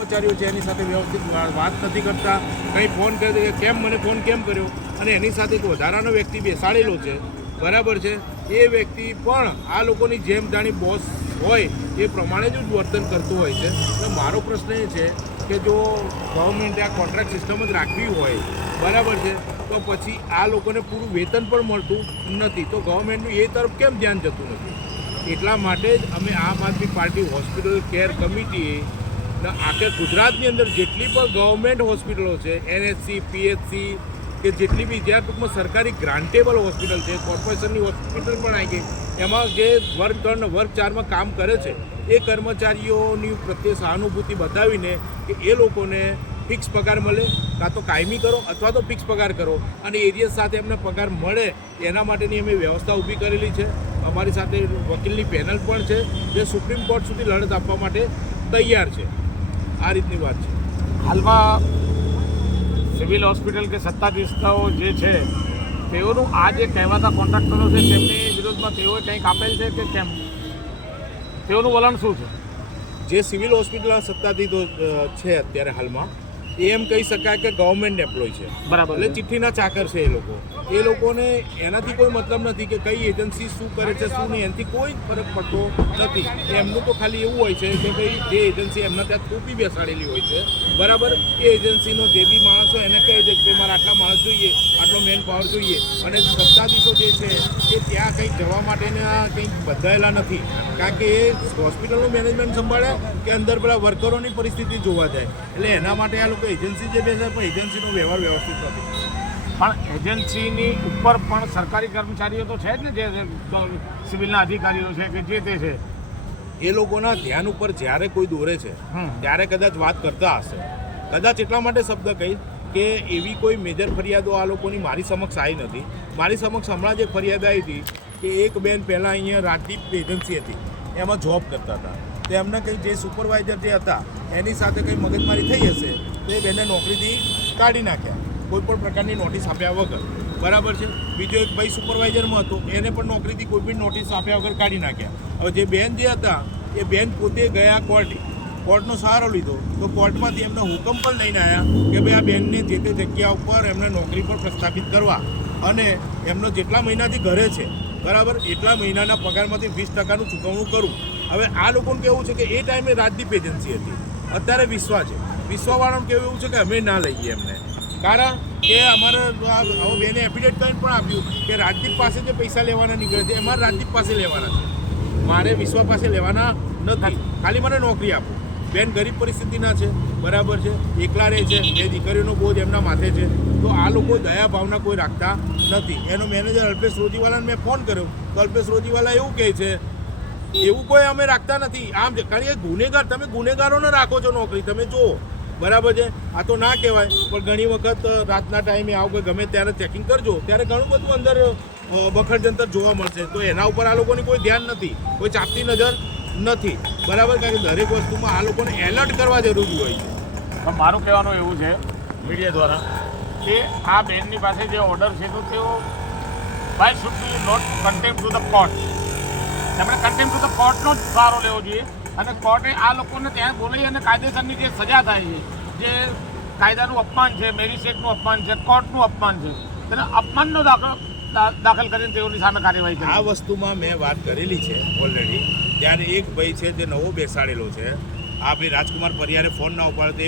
કર્મચારીઓ છે એની સાથે વ્યવસ્થિત વાત નથી કરતા, કંઈ ફોન કરે કે કેમ મને ફોન કેમ કર્યો, અને એની સાથે એક વધારાનો વ્યક્તિ બેસાડેલો છે, બરાબર છે. એ વ્યક્તિ પણ આ લોકોની જેમ જાણી બોસ હોય એ પ્રમાણે જ વર્તન કરતું હોય છે. એટલે મારો પ્રશ્ન એ છે કે જો ગવર્મેન્ટે આ કોન્ટ્રાક્ટ સિસ્ટમ જ રાખવી હોય, બરાબર છે, તો પછી આ લોકોને પૂરું વેતન પણ મળતું નથી, તો ગવર્મેન્ટનું એ તરફ કેમ ધ્યાન જતું નથી? એટલા માટે જ અમે આમ આદમી પાર્ટી હોસ્પિટલ કેર કમિટી આખે ગુજરાતની અંદર જેટલી પણ ગવર્મેન્ટ હોસ્પિટલો છે, NHC, PHC કે જેટલી બી જ્યાં ટૂંકમાં સરકારી ગ્રાન્ટેબલ હોસ્પિટલ છે, કોર્પોરેશનની હોસ્પિટલ પણ આવી ગઈ, એમાં જે વર્ગ 3 વર્ગ 4માં કામ કરે છે એ કર્મચારીઓની પ્રત્યે સહાનુભૂતિ બતાવીને કે એ લોકોને ફિક્સ પગાર મળે, કાં તો કાયમી કરો અથવા તો ફિક્સ પગાર કરો, અને એરિયસ સાથે એમને પગાર મળે એના માટેની અમે વ્યવસ્થા ઊભી કરેલી છે. અમારી સાથે વકીલની પેનલ પણ છે જે સુપ્રીમ કોર્ટ સુધી લડત આપવા માટે તૈયાર છે. આ રીતની વાત છે. હાલમાં સિવિલ હોસ્પિટલ કે સત્તાધીશતાઓ જે છે તેઓનું આ જે કહેવાતા કોન્ટ્રાક્ટરો છે તેમની વિરોધમાં તેઓએ કંઈક આપેલ છે કે કેમ, તેઓનું વલણ શું છે? જે સિવિલ હોસ્પિટલના સત્તાધીશો છે અત્યારે હાલમાં એ એમ કહી શકાય કે ગવર્મેન્ટ એમ્પ્લોય છે, બરાબર, એટલે ચિઠ્ઠીના ચાકર છે એ લોકોને એનાથી કોઈ મતલબ નથી કે કઈ એજન્સી શું કરે છે શું નહીં, એનાથી કોઈ ફરક પડતો નથી. એમનું તો ખાલી એવું હોય છે કે ભાઈ જે એજન્સી એમના ત્યાં ટોપી બેસાડેલી હોય છે, બરાબર, એ એજન્સીનો જે બી માણસ હોય એને કહે છે કે મારે આટલા માણસ જોઈએ, આટલો મેન પાવર જોઈએ, અને સત્તાધીશો જે છે એ ત્યાં કંઈક જવા માટેના કંઈક બંધાયેલા નથી, કારણ કે એ હોસ્પિટલનું મેનેજમેન્ટ સંભાળે કે અંદર પેલા વર્કરોની પરિસ્થિતિ જોવા જાય, એટલે એના માટે આ લોકો એજન્સી જે બેસે પણ એજન્સીનો વ્યવહાર વ્યવસ્થિત નથી. પણ એજન્સીની ઉપર પણ સરકારી કર્મચારીઓ તો છે જ ને, જે સિવિલના અધિકારીઓ છે કે જે તે છે, એ લોકોના ધ્યાન ઉપર જ્યારે કોઈ દોરે છે ત્યારે કદાચ વાત કરતા હશે, કદાચ એટલા માટે શબ્દ કહી કે એવી કોઈ મેજર ફરિયાદો આ લોકોની મારી સમક્ષ આવી નથી. મારી સમક્ષ હમણાં જ એક ફરિયાદ આવી હતી કે એક બેન પહેલાં અહીંયા રાજદીપ એજન્સી હતી એમાં જોબ કરતા હતા, તો એમને કંઈ જે સુપરવાઇઝર જે હતા એની સાથે કંઈ મગજમારી થઈ હશે તો એ બેનને નોકરીથી કાઢી નાખ્યા, કોઈ પણ પ્રકારની નોટિસ આપ્યા વગર, બરાબર છે. બીજો એક ભાઈ સુપરવાઇઝરમાં હતો એને પણ નોકરીથી કોઈ પણ નોટિસ આપ્યા વગર કાઢી નાખ્યા. હવે જે બેન જે હતા એ બેન પોતે ગયા કોર્ટનો સહારો લીધો, તો કોર્ટમાંથી એમનો હુકમ પણ લઈને આવ્યા કે ભાઈ આ બેનને જે તે જગ્યા ઉપર એમને નોકરી પર પ્રસ્થાપિત કરવા, અને એમનો જેટલા મહિનાથી ઘરે છે, બરાબર, એટલા મહિનાના પગારમાંથી 20%નું ચૂકવણું કરું. હવે આ લોકોને કેવું છે કે એ ટાઈમે રાજદીપ એજન્સી હતી, અત્યારે વિશ્વા છે, વિશ્વાવાળાનું કેવું એવું છે કે અમે ના લઈએ એમને, કારણ કે અમારે હવે બેને એફિડેવિટ કરીને પણ આપ્યું કે રાજદીપ પાસે જે પૈસા લેવાના નીકળે છે અમારે રાજદીપ પાસે લેવાના છે, મારે વિશ્વા પાસે લેવાના નથી, ખાલી મને નોકરી આપો. બેન ગરીબ પરિસ્થિતિના છે, બરાબર છે, એકલા રહે છે, બે દીકરીઓનો બોજ એમના માથે છે, તો આ લોકો દયા ભાવના કોઈ રાખતા નથી. એનો મેનેજર અલ્પેશ રોજીવાલાને મેં ફોન કર્યો તો અલ્પેશ રોજીવાલા એવું કહે છે એવું કોઈ અમે રાખતા નથી, આમ છે, કારણ કે ગુનેગાર, તમે ગુનેગારોને રાખો છો નોકરી, તમે જુઓ, બરાબર છે. આ તો ના કહેવાય, પણ ઘણી વખત રાતના ટાઈમે આવો કે ગમે ત્યારે ચેકિંગ કરજો ત્યારે ઘણું બધું અંદર બખડ જંતર જોવા મળશે, તો એના ઉપર આ લોકોની કોઈ ધ્યાન નથી, કોઈ ચાપતી નજર નથી, બરાબર, કારણ કે દરેક વસ્તુમાં આ લોકોને એલર્ટ કરવા જરૂરી હોય છે. પણ મારું કહેવાનું એવું છે મીડિયા દ્વારા કે આ બેનની પાસે જે ઓર્ડર છે તો તેઓ why should be not contempt to the court, તેમણે કન્ટેમ્પ ટુ ધ કોર્ટનો જ સહારો લેવો જોઈએ, અને કોર્ટે આ લોકોને ત્યાં બોલાવી અને કાયદેસરની જે સજા થાય છે, જે કાયદાનું અપમાન છે, મેજિસ્ટ્રેટનું અપમાન છે, કોર્ટનું અપમાન છે, તેને અપમાનનો દાખલ કરીને તેઓની સામે કાર્યવાહી કરી. આ વસ્તુમાં મેં વાત કરેલી છે ઓલરેડી. ત્યારે એક ભાઈ છે જે નવો બેસાડેલો છે, આ ભાઈ રાજકુમાર પરિયારે ફોન ના ઉપાડ્યો, તો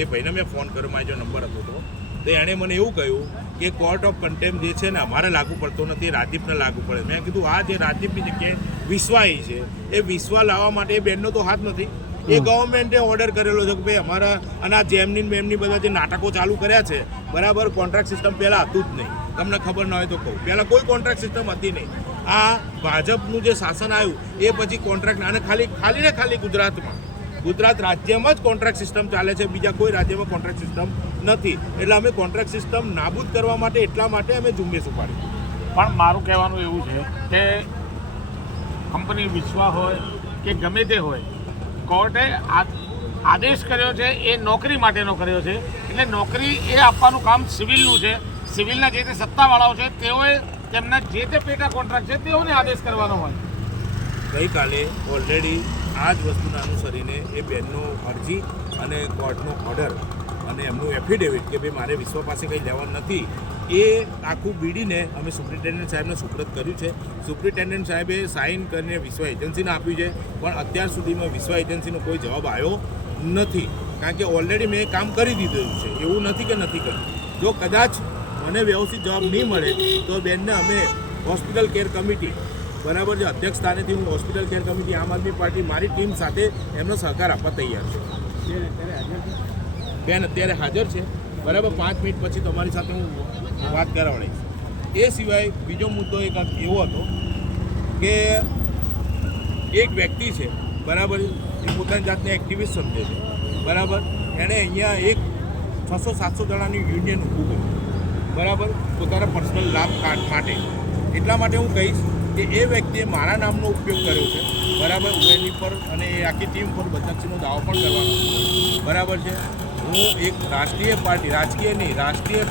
એ ભાઈને મેં ફોન કર્યો, મારો જો નંબર હતો તો એણે મને એવું કહ્યું કે કોર્ટ ઓફ કન્ટેમ્પ જે છે ને અમારે લાગુ પડતો નથી, રાજદીપને લાગુ પડે. મેં કીધું આ જે રાજદીપની જગ્યાએ વિશ્વા છે એ વિશ્વા લાવવા માટે એ બેનનો તો હાથ નથી, એ ગવર્મેન્ટે ઓર્ડર કરેલો છે કે ભાઈ અમારા, અને આ જેમની મેમની બધા જે નાટકો ચાલુ કર્યા છે, બરાબર, કોન્ટ્રાક્ટ સિસ્ટમ પહેલાં હતું જ નહીં, તમને ખબર ન હોય તો કહું, પહેલાં કોઈ કોન્ટ્રાક્ટ સિસ્ટમ હતી નહીં. આ ભાજપનું જે શાસન આવ્યું એ પછી કોન્ટ્રાક્ટ, અને ખાલી ગુજરાત રાજ્યમાં જ કોન્ટ્રાક્ટ સિસ્ટમ ચાલે છે, બીજા કોઈ રાજ્યમાં કોન્ટ્રાક્ટ સિસ્ટમ નથી, એટલે અમે કોન્ટ્રાક્ટ સિસ્ટમ નાબૂદ કરવા માટે એટલા માટે અમે ઝુંબેશ ઉપાડી. પણ મારું કહેવાનું એવું છે કે કંપની વિશ્વા હોય કે ગમે તે હોય, કોર્ટે આદેશ કર્યો છે એ નોકરી માટેનો કર્યો છે, એટલે નોકરી એ આપવાનું કામ સિવિલનું છે, સિવિલના જે તે સત્તાવાળાઓ છે તેઓએ તેમના જે તે પેટા કોન્ટ્રાક્ટ છે તેઓને આદેશ કરવાનો હોય. ગઈકાલે ઓલરેડી આ જ વસ્તુને અનુસરીને એ બેનનો અરજી અને કોર્ટનો ઓર્ડર અને એમનું એફિડેવિટ કે ભાઈ મારે વિશ્વ પાસે કંઈ લેવાનું નથી એ આખું બીડીને અમે સુપ્રિન્ટેન્ડન્ટ સાહેબને સુપ્રત કર્યું છે. સુપ્રિન્ટેન્ડન્ટ સાહેબે સાઇન કરીને વિશ્વ એજન્સીને આપ્યું છે, પણ અત્યાર સુધીમાં વિશ્વ એજન્સીનો કોઈ જવાબ આવ્યો નથી, કારણ કે ઓલરેડી મેં કામ કરી દીધું છે. એવું નથી કે નથી કર્યું. જો કદાચ મને વ્યવસ્થિત જવાબ નહીં મળે તો બેનને અમે હોસ્પિટલ કેર કમિટી, બરાબર છે, અધ્યક્ષ સ્થાનેથી હું હોસ્પિટલ કેર કમિટી આમ આદમી પાર્ટી મારી ટીમ સાથે એમનો સહકાર આપવા તૈયાર છે. બેન અત્યારે હાજર છે, બરાબર. 5 મિનિટ પછી તમારી સાથે હું વાત કરાવડીશ. એ સિવાય બીજો મુદ્દો એક એવો હતો કે એક વ્યક્તિ છે, બરાબર, એ પોતાની જાતને એક્ટિવિસ્ટ સમજે છે, બરાબર. એણે અહીંયા એક 600-700 જણાની યુનિયન ઊભું કર્યું, બરાબર, પોતાના પર્સનલ લાભ માટે. એટલા માટે હું કહીશ કે એ વ્યક્તિએ મારા નામનો ઉપયોગ કર્યો છે, બરાબર, હું એની પર અને એ આખી ટીમ પર બદનક્ષીનો દાવો પણ કરવાનો, બરાબર છે. હું એક રાજકીય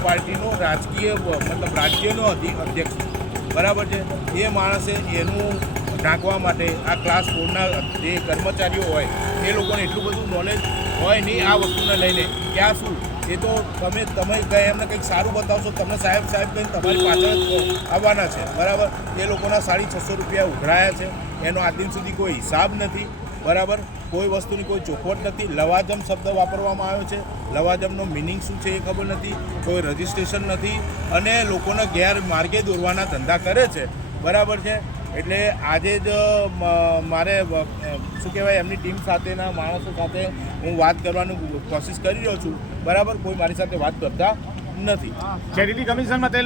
પાર્ટીનો રાજકીયનો અધ્યક્ષ છું, બરાબર છે. એ માણસે એનું ઢાંકવા માટે આ ક્લાસ 4ના જે કર્મચારીઓ હોય એ લોકોને એટલું બધું નોલેજ હોય નહીં આ વસ્તુને લઈને કે આ શું, એ તો તમે કંઈ એમને કંઈક સારું બતાવશો, તમને સાહેબ કંઈ તમારી પાછળ જ આવવાના છે, બરાબર. એ લોકોના 650 રૂપિયા ઉઘરાયા છે, એનો આજ દિન સુધી કોઈ હિસાબ નથી, બરાબર. કોઈ વસ્તુની કોઈ ચોખવટ નથી. લવાજમ શબ્દ વાપરવામાં આવ્યો છે, લવાજમનો મિનિંગ શું છે એ ખબર નથી, કોઈ રજિસ્ટ્રેશન નથી અને લોકોને ગેરમાર્ગે દોરવાના ધંધા કરે છે, બરાબર છે. એટલે આજે જ મારે શું કહેવાય એમની ટીમ સાથેના માણસો સાથે હું વાત કરવાની કોશિશ કરી રહ્યો છું, બરાબર. કોઈ મારી સાથે વાત કરતા નથી. ચેરિટી કમિશનમાં તે લોકો